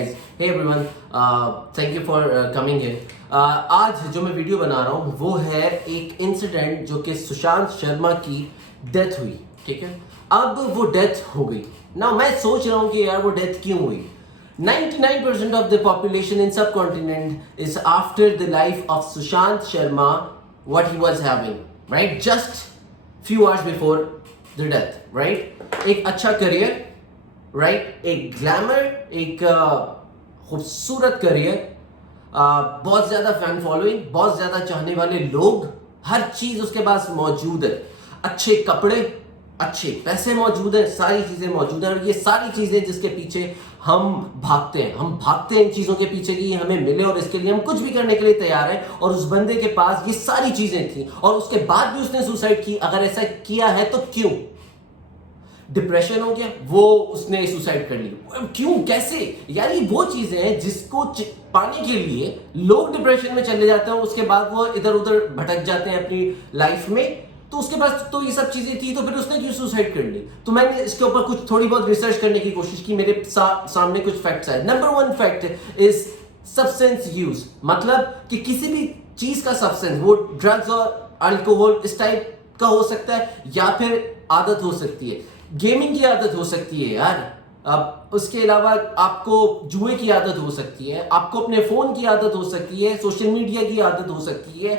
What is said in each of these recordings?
Hey everyone, thank you for coming here. आज जो मैं वीडियो बना रहा हूँ वो है एक इंसिडेंट जो कि सुशांत शर्मा की डेथ हुई, ठीक है। अब वो डेथ हो गई ना, मैं सोच रहा हूँ कि यार वो डेथ क्यों हुई। 99% of the population in subcontinent is after the life of Sushant Sharma, what he was having, right? Just few hours before the death, right? एक अच्छा करियर, राइट, एक ग्लैमर, एक खूबसूरत करियर, बहुत ज़्यादा फैन फॉलोइंग, बहुत ज़्यादा चाहने वाले लोग, हर चीज़ उसके पास मौजूद है। अच्छे कपड़े, अच्छे पैसे मौजूद है, सारी चीज़ें मौजूद हैं। और ये सारी चीज़ें जिसके पीछे हम भागते हैं इन चीज़ों के पीछे कि हमें मिले, और इसके लिए हम कुछ भी करने के लिए तैयार हैं। और उस बंदे के पास ये सारी चीज़ें थी और उसके बाद भी उसने सुसाइड की। अगर ऐसा किया है तो क्यों? डिप्रेशन हो गया, वो उसने सुसाइड कर ली। क्यों, कैसे? यार ये वो चीजें हैं जिसको पाने के लिए लोग डिप्रेशन में चले जाते हैं, उसके बाद वो इधर उधर भटक जाते हैं अपनी लाइफ में। तो उसके पास तो ये सब चीजें थी, तो फिर उसने क्यों सुसाइड कर ली? तो मैंने इसके ऊपर कुछ थोड़ी बहुत रिसर्च करने की कोशिश की। मेरे सामने कुछ फैक्ट्स आए। Number 1 fact is substance use, मतलब कि किसी भी चीज का सब्सटेंस, वो ड्रग्स और अल्कोहल इस टाइप का हो सकता है, या फिर आदत हो सकती है, गेमिंग की आदत हो सकती है यार। अब उसके अलावा आपको जुए की आदत हो सकती है, आपको अपने फोन की आदत हो सकती है, सोशल मीडिया की आदत हो सकती है।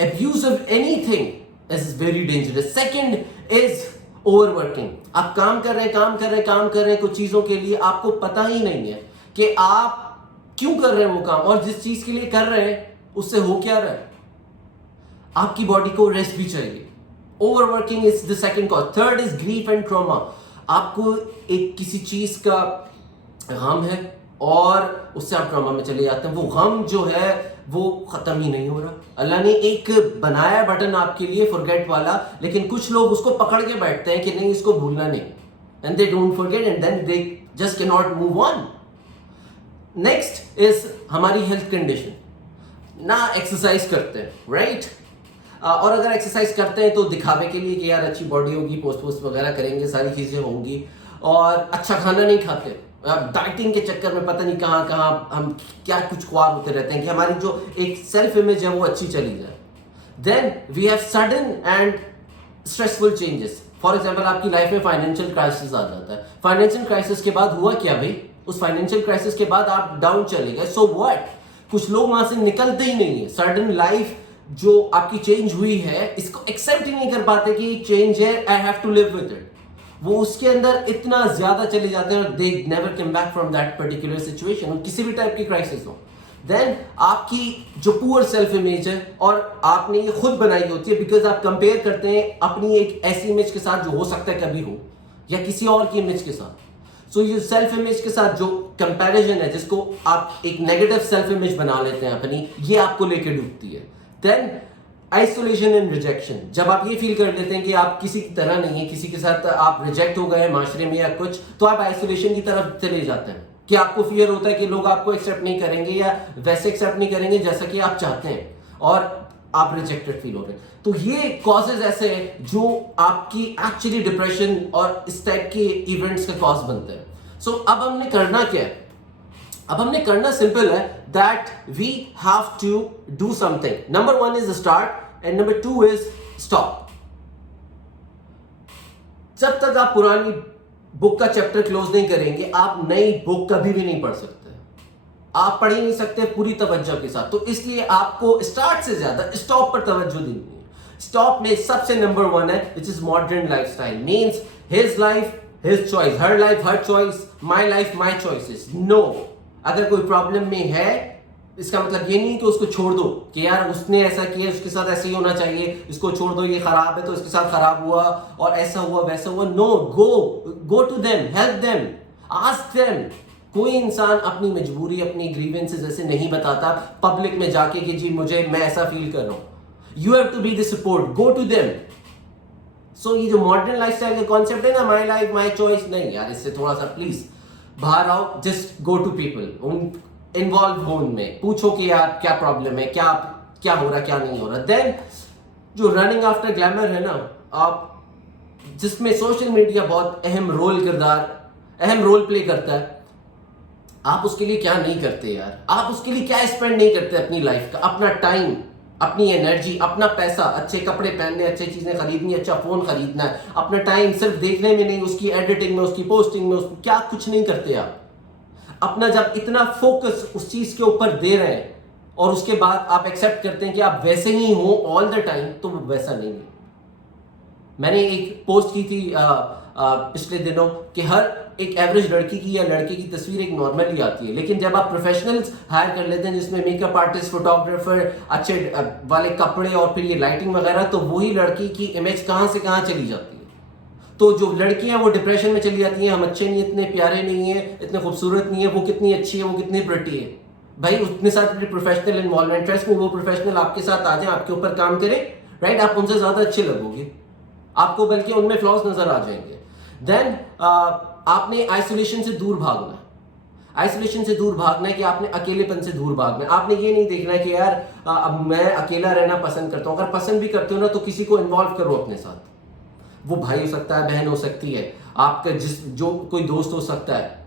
Abuse of anything is very dangerous. Second is overworking. आप काम कर रहे हैं कुछ चीजों के लिए, आपको पता ही नहीं है कि आप क्यों कर रहे हैं वो काम, और जिस चीज के लिए कर रहे हैं उससे हो क्या रहा है। आपकी बॉडी को रेस्ट भी चाहिए। Overworking is the second cause. Third is grief and trauma. आपको एक किसी चीज का गम है और उससे आप ट्रॉमा में चले जाते हैं। वो गम जो है वो खत्म ही नहीं हो रहा। अल्लाह ने एक बनाया बटन आपके लिए फॉरगेट वाला, लेकिन कुछ लोग उसको पकड़ के बैठते हैं कि नहीं, इसको भूलना नहीं, and they don't forget and then they just can not move on. Next is हमारी हेल्थ कंडीशन। ना एक्सरसाइज करते हैं, राइट? और अगर एक्सरसाइज करते हैं तो दिखावे के लिए कि यार अच्छी बॉडी होगी, पोस्ट वगैरह करेंगे, सारी चीज़ें होंगी। और अच्छा खाना नहीं खाते, डाइटिंग के चक्कर में पता नहीं कहाँ कहाँ हम क्या कुछ ख्वाब होते रहते हैं कि हमारी जो एक सेल्फ इमेज है वो अच्छी चली जाए। Then we have sudden and stressful changes. For example, आपकी लाइफ में फाइनेंशियल क्राइसिस आ जाता है। फाइनेंशियल क्राइसिस के बाद हुआ क्या भाई? उस फाइनेंशियल क्राइसिस के बाद आप डाउन चले गए, सो व्हाट? कुछ लोग वहां से निकलते ही नहीं है। सडन लाइफ जो आपकी चेंज हुई है, इसको एक्सेप्ट ही नहीं कर पाते कि चेंज है, I have to live with it. वो उसके अंदर इतना ज्यादा चले जाते हैं और they never come back from that particular situation. किसी भी टाइप की क्राइसिस हो, देन आपकी जो पुअर सेल्फ इमेज है, और आपने ये खुद बनाई होती है, बिकॉज आप कंपेयर करते हैं अपनी एक ऐसी इमेज के साथ जो हो सकता है कभी हो, या किसी और की इमेज के साथ। सो ये सेल्फ इमेज के साथ जो कंपैरिजन है, जिसको आप एक नेगेटिव सेल्फ इमेज बना लेते हैं अपनी, ये आपको लेके डूबती है। Then isolation and rejection. जब आप ये फील कर लेते हैं कि आप किसी की तरह नहीं है, किसी के साथ आप रिजेक्ट हो गए माशरे में या कुछ, तो आप आइसोलेशन की तरफ चले जाते हैं कि आपको फियर होता है कि लोग आपको एक्सेप्ट नहीं करेंगे या वैसे एक्सेप्ट नहीं करेंगे जैसा कि आप चाहते हैं, और आप रिजेक्टेड फील हो रहे हैं। तो ये कॉजेज ऐसे हैं जो आपकी एक्चुअली डिप्रेशन और इस टाइप के इवेंट्स का कॉज बनते हैं। सो अब हमने करना क्या है? अब हमने करना सिंपल है, that we have to do something. Number 1 is start and number 2 is stop. जब तक आप पुरानी बुक का चैप्टर क्लोज नहीं करेंगे, आप नई बुक कभी भी नहीं पढ़ सकते। आप पढ़ ही नहीं सकते पूरी तवज्जो के साथ। तो इसलिए आपको स्टार्ट से ज्यादा स्टॉप पर तवज्जो देनी है। स्टॉप में सबसे नंबर 1 है, which is modern lifestyle. Means his life his choice, her life her choice, my life my choices. No, अगर कोई प्रॉब्लम में है, इसका मतलब ये नहीं कि उसको छोड़ दो कि यार उसने ऐसा किया, उसके साथ ऐसे ही होना चाहिए, इसको छोड़ दो, ये खराब है तो इसके साथ खराब हुआ और ऐसा हुआ वैसा हुआ। No, go to them, help them, ask them. कोई इंसान अपनी मजबूरी, अपनी ग्रीवेंसेस ऐसे नहीं बताता पब्लिक में जाके कि जी मैं ऐसा फील कर रहा हूं। You have to be the support, go to them. So ये जो मॉडर्न लाइफस्टाइल का कॉन्सेप्ट है ना, माई लाइफ माई चॉइस, नहीं यार, इससे थोड़ा सा प्लीज बाहर आओ। Just go to people, involve हो उनमें, पूछो कि यार क्या प्रॉब्लम है, क्या हो रहा क्या नहीं हो रहा। देन जो रनिंग आफ्टर ग्लैमर है ना, आप जिसमें सोशल मीडिया बहुत अहम रोल प्ले करता है, आप उसके लिए क्या नहीं करते यार, आप उसके लिए क्या स्पेंड नहीं करते अपनी लाइफ का, अपना टाइम, अपनी एनर्जी, अपना पैसा, अच्छे कपड़े पहनने, अच्छी चीजें खरीदनी, अच्छा फोन खरीदना है, अपना टाइम सिर्फ देखने में नहीं, उसकी एडिटिंग में, उसकी पोस्टिंग में, उसको क्या कुछ नहीं करते आप। अपना जब इतना फोकस उस चीज के ऊपर दे रहे हैं और उसके बाद आप एक्सेप्ट करते हैं कि आप वैसे ही हो ऑल द टाइम, तो वो वैसा नहीं है। मैंने एक पोस्ट की थी पिछले दिनों कि हर एक एवरेज लड़की की या लड़के की तस्वीर एक नॉर्मली आती है, लेकिन जब आप प्रोफेशनल्स हायर कर लेते हैं जिसमें मेकअप आर्टिस्ट, फोटोग्राफर, अच्छे वाले कपड़े और फिर ये लाइटिंग वगैरह, तो वही लड़की की इमेज कहां से कहां चली जाती है। तो जो लड़कियां वो डिप्रेशन में चली जाती हैं, हम अच्छे नहीं, इतने प्यारे नहीं है, इतने खूबसूरत नहीं है, वो कितनी अच्छी है, वो कितनी प्रिटी है। भाई उतने साथ प्रोफेशनल इन्वॉल्वमेंट, ट्रस्ट में वो प्रोफेशनल आपके साथ आ जाए, आपके ऊपर काम करें, राइट, आप उनसे ज्यादा अच्छे लगोगे, आपको बल्कि उनमें फ्लॉज नजर आ जाएंगे। देन आपने आइसोलेशन से दूर भागना है। आइसोलेशन से दूर भागना है कि आपने अकेलेपन से दूर भागना है। आपने ये नहीं देखना है कि यार अब मैं अकेला रहना पसंद करता हूं। अगर पसंद भी करते हो ना, तो किसी को इन्वॉल्व करो अपने साथ। वो भाई हो सकता है, बहन हो सकती है, आपका जो कोई दोस्त हो सकता है।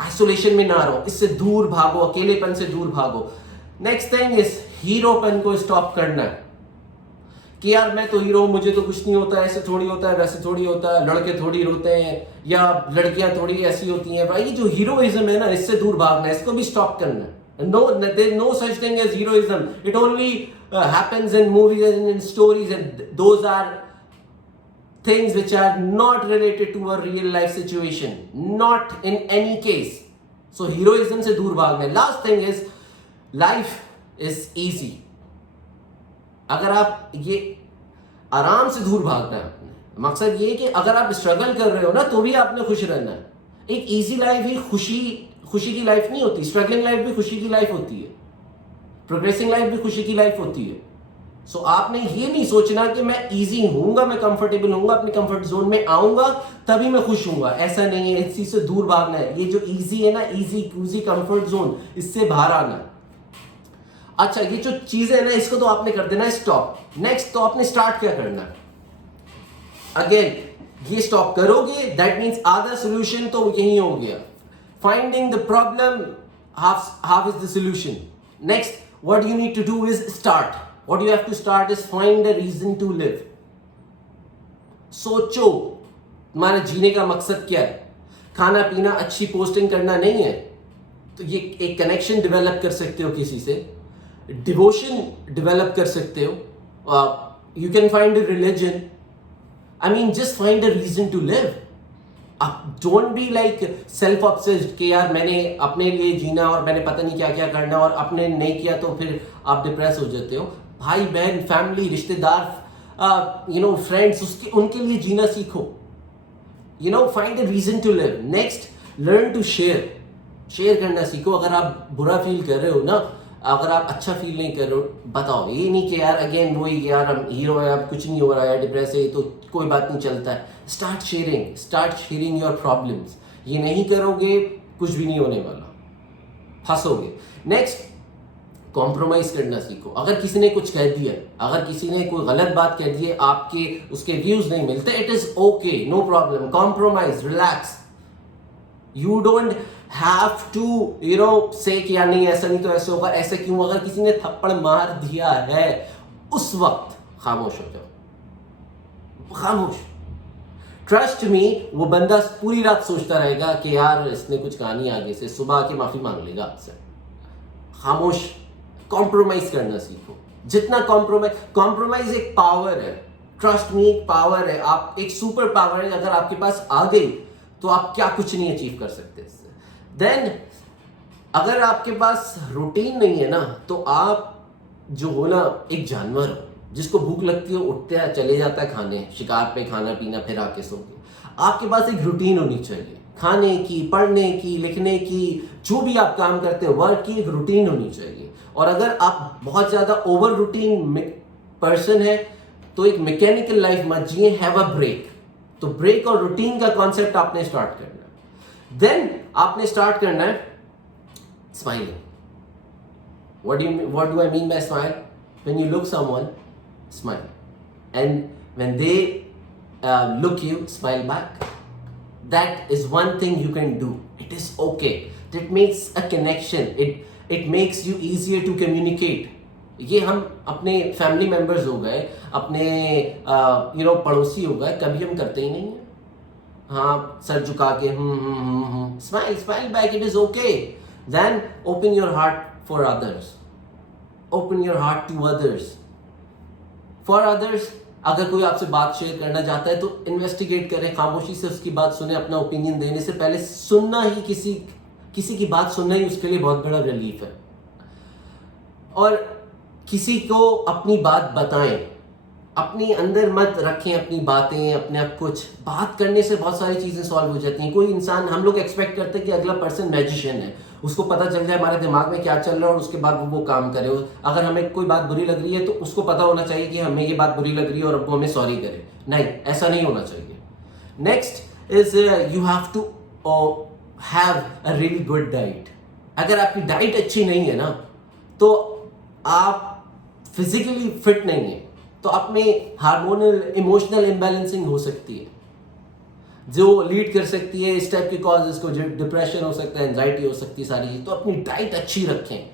आइसोलेशन में ना रहो, इससे दूर भागो, अकेलेपन से दूर भागो। नेक्स्ट थिंग इज हीरोपन को स्टॉप करना है कि यार मैं तो हीरो हूं, मुझे तो कुछ नहीं होता, ऐसे थोड़ी होता है, वैसे थोड़ी होता है, लड़के थोड़ी रोते हैं या लड़कियां थोड़ी ऐसी होती हैं। भाई जो हीरोइज्म है ना, इससे दूर भागना है, इसको भी स्टॉप करना है। No such thing as heroism, it only happens in movies and in stories, and those are things which are not related to a real life situation, not in any case. So heroism से दूर भागना है। Last thing is life is easy. अगर आप ये आराम से दूर भागना है, मकसद ये कि अगर आप स्ट्रगल कर रहे हो ना, तो भी आपने खुश रहना है। एक इजी लाइफ ही खुशी की लाइफ नहीं होती, स्ट्रगलिंग लाइफ भी खुशी की लाइफ होती है, प्रोग्रेसिंग लाइफ भी खुशी की लाइफ होती है। सो आपने ये नहीं सोचना कि मैं इजी हूंगा, मैं कंफर्टेबल हूंगा, अपने कंफर्ट जोन में आऊंगा तभी मैं खुश हूंगा, ऐसा नहीं है। इस चीज से दूर भागना है। ये जो इजी है ना, इजी क्यूजी कंफर्ट जोन, इससे बाहर आना है। अच्छा, ये जो चीजें है ना, इसको तो आपने कर देना है स्टॉप। नेक्स्ट, तो आपने स्टार्ट क्या करना है? अगेन ये स्टॉप करोगे, दैट मीन्स आधा सोल्यूशन तो यही हो गया। Finding the problem, half is the solution. Next, what you need to do is start. What you have to start is find a reason to live. सोचो तुम्हारे जीने का मकसद क्या है। खाना पीना, अच्छी पोस्टिंग करना नहीं है, तो ये एक कनेक्शन डेवलप कर सकते हो किसी से, डिवोशन डेवलप कर सकते हो, you can find a religion. I mean just find a reason to live. Don't be like self obsessed कि यार मैंने अपने लिए जीना और मैंने पता नहीं क्या क्या करना, और अपने नहीं किया तो फिर आप डिप्रेस हो जाते हो। भाई बहन, फैमिली, रिश्तेदार, फ्रेंड्स, उनके लिए जीना सीखो। Find a reason to live. Next, learn to share करना सीखो। अगर आप बुरा फील कर रहे हो ना, अगर आप अच्छा फील नहीं कर रहे हो, बताओ। ये नहीं कि यार अगेन वही, यार हम हीरो है, अब कुछ नहीं हो रहा है, डिप्रेस है, तो कोई बात नहीं, चलता है। Start sharing your problems. ये नहीं करोगे, कुछ भी नहीं होने वाला, फंसोगे। नेक्स्ट, कॉम्प्रोमाइज करना सीखो। अगर किसी ने कुछ कह दिया, अगर किसी ने कोई गलत बात कह दी है, आपके उसके व्यूज नहीं मिलते, it is okay, no problem, compromise, relax. You don't have to say कि यार नहीं, ऐसा नहीं तो ऐसे होगा, ऐसे क्यों। अगर किसी ने थप्पड़ मार दिया है, उस वक्त खामोश हो जाओ, खामोश। ट्रस्ट मी, वो बंदा पूरी रात सोचता रहेगा कि यार इसने कुछ कहानी आगे से, सुबह आके माफी मांग लेगा आपसे। खामोश। कॉम्प्रोमाइज करना सीखो। जितना कॉम्प्रोमाइज एक पावर है, ट्रस्ट मी, एक पावर है। आप एक सुपर पावर है, अगर आपके पास आ गई तो आप क्या कुछ नहीं अचीव कर सकते इससे। देन अगर आपके पास रूटीन नहीं है ना, तो आप जो हो ना, एक जानवर हो जिसको भूख लगती है, उठते है, चले जाता है खाने, शिकार पे, खाना पीना, फिर आके सो के। आपके पास एक रूटीन होनी चाहिए, खाने की, पढ़ने की, लिखने की, जो भी आप काम करते हैं, वर्क की एक रूटीन होनी चाहिए। और अगर आप बहुत ज्यादा ओवर रूटीन पर्सन है, तो एक मैकेनिकल लाइफ मत जिए, हैव अ ब्रेक। तो ब्रेक और रूटीन का कॉन्सेप्ट आपने स्टार्ट करना है। देन आपने स्टार्ट करना है smiling. what do I mean by smile? When you look someone, smile, and when they look you, smile back. That is one thing you can do. It is okay. It makes a connection, it makes you easier to communicate. ये हम अपने family members हो गए, अपने पड़ोसी हो गए, कभी हम करते ही नहीं हैं। हाँ, सर झुका के smile smile back, it is okay. Then open your heart for others, open your heart to others, for others. अगर कोई आपसे बात शेयर करना चाहता है तो इन्वेस्टिगेट करें, खामोशी से उसकी बात सुने। अपना ओपिनियन देने से पहले सुनना ही, किसी की बात सुनना ही उसके लिए बहुत बड़ा रिलीफ है। और किसी को अपनी बात बताएं, अपने अंदर मत रखें अपनी बातें, अपने आप कुछ बात करने से बहुत सारी चीज़ें सॉल्व हो जाती हैं। कोई इंसान, हम लोग एक्सपेक्ट करते हैं कि अगला पर्सन मैजिशियन है, उसको पता चल जाए हमारे दिमाग में क्या चल रहा है और उसके बाद वो काम करे। अगर हमें कोई बात बुरी लग रही है तो उसको पता होना चाहिए कि हमें ये बात बुरी लग रही है और वो हमें सॉरी करे। नहीं, ऐसा नहीं होना चाहिए। Next is you have to have a really good diet. अगर आपकी डाइट अच्छी नहीं है ना, तो आप फिजिकली फिट नहीं है, तो आप में हार्मोनल इमोशनल इम्बैलेंसिंग हो सकती है, जो लीड कर सकती है इस टाइप के कॉजेज को, जो डिप्रेशन हो सकता है, एंजाइटी हो सकती है, सारी चीज। तो अपनी डाइट अच्छी रखें।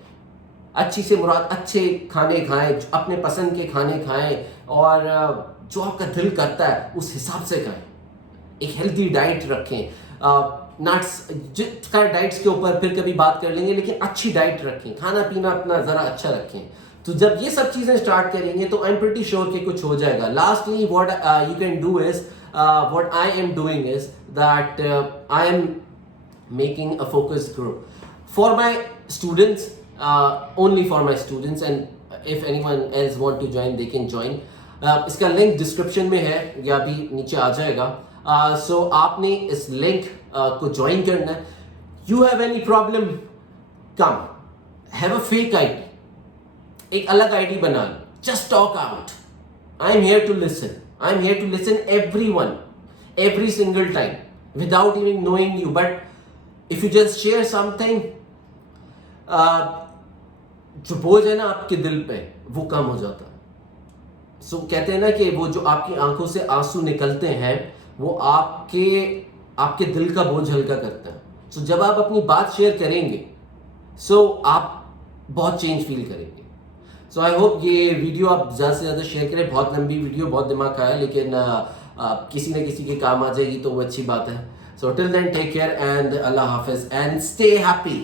अच्छी से मुराद अच्छे खाने खाएं, अपने पसंद के खाने खाएं, और जो आपका दिल करता है उस हिसाब से खाएं। एक हेल्दी डाइट रखें। नट्स, जितना डाइट्स के ऊपर फिर कभी बात कर लेंगे, लेकिन अच्छी डाइट रखें, खाना पीना अपना ज़रा अच्छा रखें। तो जब ये सब चीज़ें स्टार्ट करेंगे तो आई एम प्रिटी श्योर कि कुछ हो जाएगा। Lastly what you can do is, what I am doing is that I am making a focus group for my students, only for my students, and if anyone else want to join they can join. इसका link description में है या भी नीचे आ जाएगा। सो आपने इस link को ज्वाइन करना है। You have any problem, come, have a fake ID, एक अलग आईडी बना लो, just talk out. I am here to listen, I am here to listen everyone, every single time without even knowing you, but if you just share something, जो बोझ है ना आपके दिल पे वो कम हो जाता है। सो कहते हैं ना कि वो जो आपकी आंखों से आंसू निकलते हैं वो आपके दिल का बोझ हल्का करता है। सो जब आप अपनी बात शेयर करेंगे सो आप बहुत चेंज फील करेंगे। सो आई होप ये वीडियो आप ज़्यादा से ज़्यादा शेयर करें। बहुत लंबी वीडियो, बहुत दिमाग खाया, लेकिन किसी न किसी के काम आ जाएगी तो वो अच्छी बात है। So till then take care and अल्लाह हाफिज एंड स्टे हैप्पी।